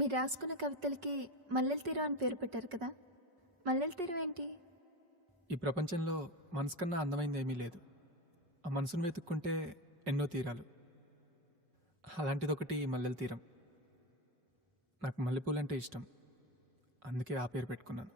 మీరు రాసుకున్న కవితలకి మల్లెల తీరం అని పేరు పెట్టారు కదా, మల్లెల తీరం ఏంటి? ఈ ప్రపంచంలో మనసు కన్నా అందమైంది ఏమీ లేదు. ఆ మనసును వెతుక్కుంటే ఎన్నో తీరాలు. అలాంటిదొకటి ఈ మల్లెల తీరం. నాకు మల్లెపూలంటే ఇష్టం, అందుకే ఆ పేరు పెట్టుకున్నాను.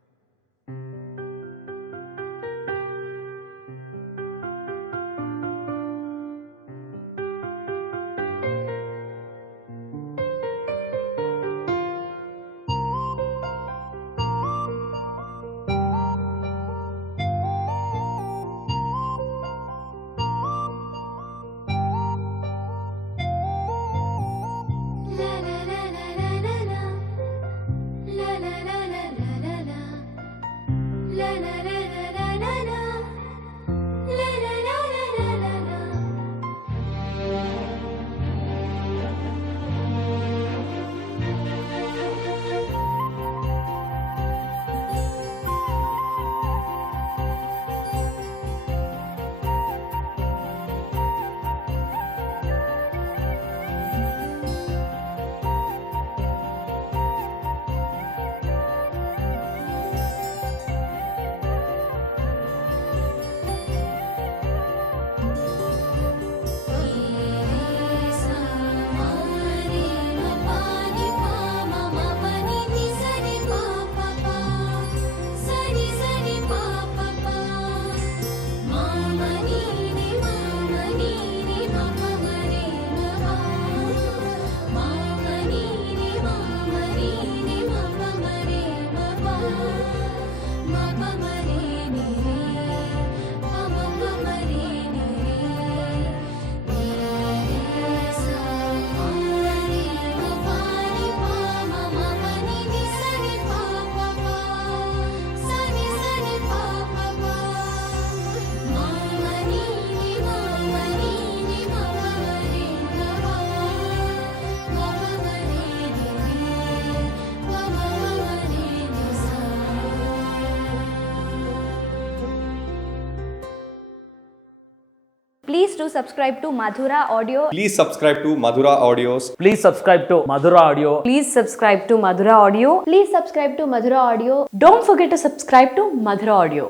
Please do subscribe to Madhura Audio. Please subscribe to Madhura Audios. Please subscribe to Madhura Audio. Please subscribe to Madhura Audio. Please subscribe to Madhura Audio. Don't forget to subscribe to Madhura Audio.